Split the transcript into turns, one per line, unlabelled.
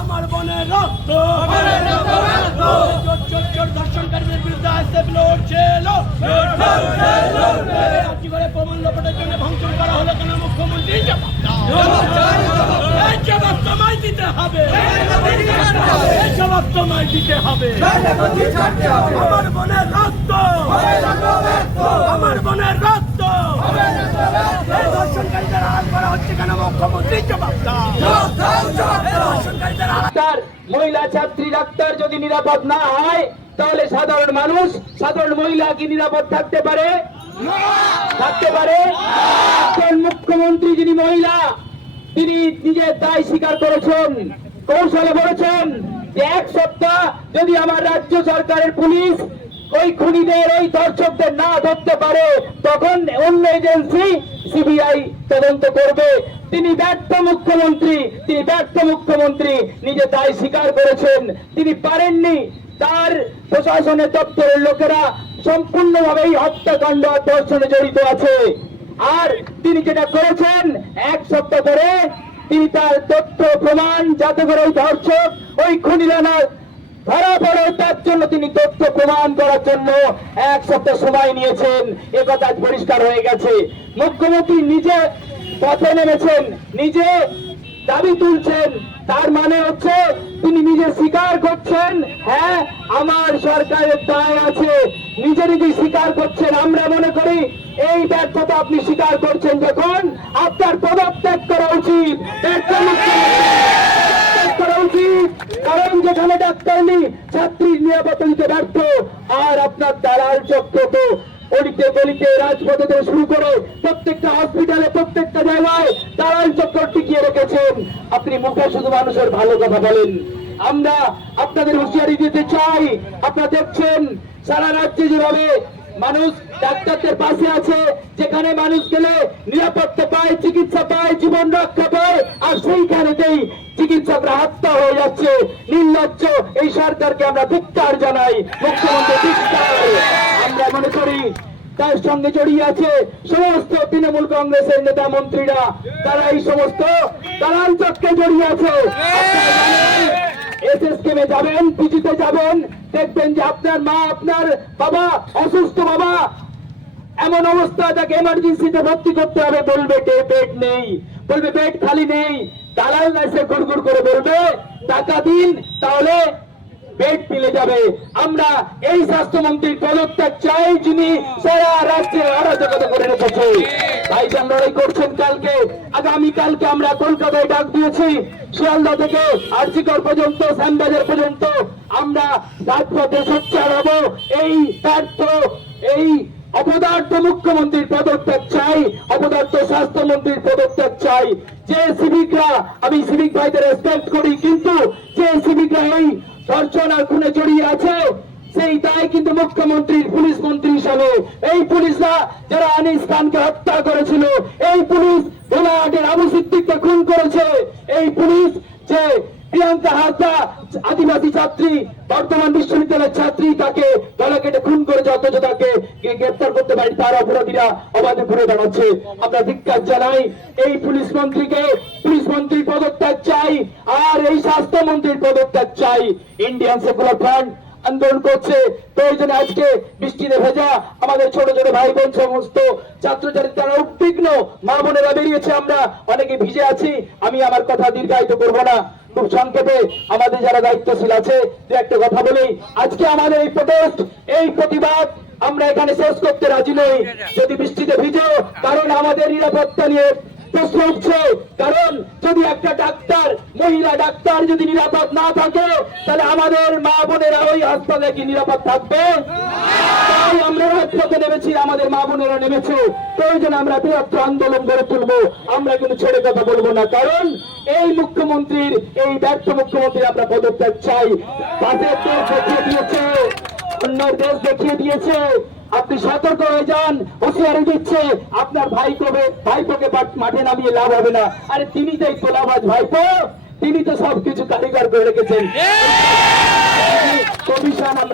আমার বোনের রক্ত। ধর্ষণকারীদের বিরুদ্ধে আসতে লড়ছে লড়ছে করে প্রমাণ লোপাটের জন্য ভাঙচুর করা হলো কেন মুখ্যমন্ত্রী জবাব তোমায় দিতে হবে জবাব তোমায় দিতে হবে আমার বোনের রক্ত। আমার বোনের রক্ত এই ধর্ষণকারীদের আড়াল করা হচ্ছে কেন
মহিলা ছাত্রী ডাক্তার যদি নিরাপদ না হয় তাহলে সাধারণ মানুষ সাধারণ মহিলা কি নিরাপদ থাকতে পারে? থাকতে পারে? মুখ্যমন্ত্রী যিনি মহিলা তিনি নিজের দায় স্বীকার করেছেন কৌশলে বলেছেন যে এক সপ্তাহ যদি আমার রাজ্য সরকারের পুলিশ ওই খুনিদের ওই দর্শকদের না ধরতে পারে, তখন অন্য এজেন্সি সিবিআই তদন্ত করবে। তিনি ব্যর্থ মুখ্যমন্ত্রী, তিনি ব্যর্থ মুখ্যমন্ত্রী, নিজে দায় স্বীকার করেছেন। তিনি পারেননি। তার প্রশাসনের দপ্তরের লোকেরা সম্পূর্ণভাবে এই হত্যাকাণ্ড ধর্ষণে জড়িত আছে। আর তিনি যেটা করেছেন, এক সপ্তাহ ধরে তিনি তার তথ্য প্রমাণ যাতে করে ওই ধর্ষক, ওই খুনিরা না ধরা পড়ে তার জন্য তিনি তথ্য প্রমাণ করার জন্য এক সপ্তাহ সময় নিয়েছেন। এ কথা পরিষ্কার হয়ে গেছে। মুখ্যমন্ত্রী নিজে পথে নেমেছেন, নিজে দাবি তুলছেন। তার মানে হচ্ছে তিনি নিজে স্বীকার করছেন হ্যাঁ আমার সরকারের দায় আছে। নিজে নিজে স্বীকার করছেন। আমরা মনে করি এই ব্যর্থতা আপনি স্বীকার করছেন যখন আপনার পদত্যাগ করা উচিত ব্যর্থ মুখ্যমন্ত্রী করা উচিত কারণ যেখানে ডাক্তার নেই, ছাত্রীর নিরাপত্তা দিতে ব্যর্থ। আর আপনার দালাল চক্র তো অলিতে গলিতে রাজপথে থেকে শুরু করে প্রত্যেকটা হসপিটালে প্রত্যেকটা জায়গায় দালাল চক্র টিকিয়ে রেখেছেন। আপনি মুখে শুধু মানুষের ভালো কথা বলেন। আমরা আপনাদের হুঁশিয়ারি দিতে চাই। আপনারা দেখছেন, সারা রাজ্যে যেভাবে মানুষ ডাক্তারদের পাশে আছে, যেখানে মানুষ গেলে নিরাপত্তা পায়, চিকিৎসা পায়, জীবন রক্ষা পায়, আর সেইখানেতেই চিকিৎসকরা হত্যা হয়ে যাচ্ছে। নির্লজ্জ এই সরকারকে আমরা ধিক্কার জানাই। মুখ্যমন্ত্রী আমরা মনে করি, তার সঙ্গে জড়িয়ে আছে সমস্ত তৃণমূল কংগ্রেসের নেতা মন্ত্রীরা। তারা এই সমস্ত দালাল চক্রে জড়িয়ে আছে। এসএসকেমে যাবেন, পিজিতে যাবেন, দেখবেন যে আপনার মা, আপনার বাবা, অসুস্থ বাবা, এমন অবস্থা তাকে এমার্জেন্সিতে ভর্তি করতে হবে, বলবে কে বেড নেই, বলবে পেট খালি নেই, দালাল এসে গুড়গুড় করে বলবে, টাকা দিন, তাহলে বেড মিলে যাবে। আমরা এই স্বাস্থ্যমন্ত্রীর পদত্যাগ চাই, যিনি সারা রাজ্যে অরাজকতা করে রেখেছে তাই লড়াই করছেন কালকে, আগামী কালকে আমরা কলকাতায় ডাক দিয়েছি, শিয়ালদা থেকে আর্জিকর পর্যন্ত, শ্যামবাজার পর্যন্ত আমরা রাজপথে সোচ্চার হব। এই ব্যর্থ, এই অপদার্থ মুখ্যমন্ত্রীর পদত্যাগ চাই, অপদার্থ স্বাস্থ্যমন্ত্রীর পদত্যাগ চাই। যে সিভিকরা আমি সিভিক ভাইদের রেসপেক্ট করি, কিন্তু যে সিভিকরা এই ধর্ষণ খুনে জড়িয়ে আছে। সেই দায় কিন্তু মুখ্যমন্ত্রীর, পুলিশ মন্ত্রী হিসাবে। এই পুলিশরা যারা আনিস খানকে হত্যা করেছিল, এই পুলিশ ভোলাহাটের আবু সিদ্দিককে খুন করেছে। এই পুলিশ যে প্রিয়াঙ্কা হাসদা আদিবাসী ছাত্রী, বর্তমান বিশ্ববিদ্যালয়ের ছাত্রী তাকে গলা কেটে খুন করেছে, অথচ তাকে গ্রেপ্তার করতে পারি তার অপরাধীরা অবাধে ঘুরে বেড়াচ্ছে। আমরা ধিক্কার জানাই, এই পুলিশ মন্ত্রীকে, পুলিশ মন্ত্রীর পদত্যাগ চাই, আর এই স্বাস্থ্যমন্ত্রীর পদত্যাগ চাই। ইন্ডিয়ান সেকুলার ফ্রন্ট আন্দোলন করছে। প্রয়োজনে আজকে বৃষ্টিতে ভেজা আমাদের ছোট ছোট ভাই বোন সমস্ত ছাত্রছাত্রী তারা উদ্বিগ্ন। মা বোনেরা বেরিয়েছে, আমরা অনেকে ভিজে আছি, আমি আমার কথা দীর্ঘায়িত করব না। খুব সংক্ষেপে আমাদের যারা দায়িত্বশীল আছে, দু একটা কথা বলি। আজকে আমাদের এই প্রোটেস্ট, এই প্রতিবাদ আমরা এখানে শেষ করতে রাজি নই। যদি বৃষ্টিতে ভিজো, কারণ আমাদের নিরাপত্তা নিয়ে প্রশ্ন উঠছে। কারণ মহিলা ডাক্তার যদি নিরাপদ না থাকে, তাহলে আমাদের মা বোনেরা ওই হাসপাতালে কি নিরাপদ থাকবে? তাই আমরা রাজপথে নেমেছি, আমাদের মা বোনেরা নেমেছে। প্রয়োজন আমরা বৃহত্তর আন্দোলন গড়ে তুলবো, আমরা কিন্তু ছেড়ে কথা বলব না। কারণ এই মুখ্যমন্ত্রীর, এই ব্যর্থ মুখ্যমন্ত্রীর আমরা পদত্যাগ চাই। দেশ দেখিয়ে দিয়েছে অন্য দেশ দেখিয়ে দিয়েছে। আপনি সতর্ক হয়ে যান, হুঁশিয়ারি দিচ্ছে। আপনার ভাইকে ভাইপোকে মাঠে নামিয়ে লাভ হবে না। আরে তিনি তো এই তোলাবাজ ভাইপো। তিনি তো সবকিছু কারিগর করে রেখেছেন। কমিশন আমরা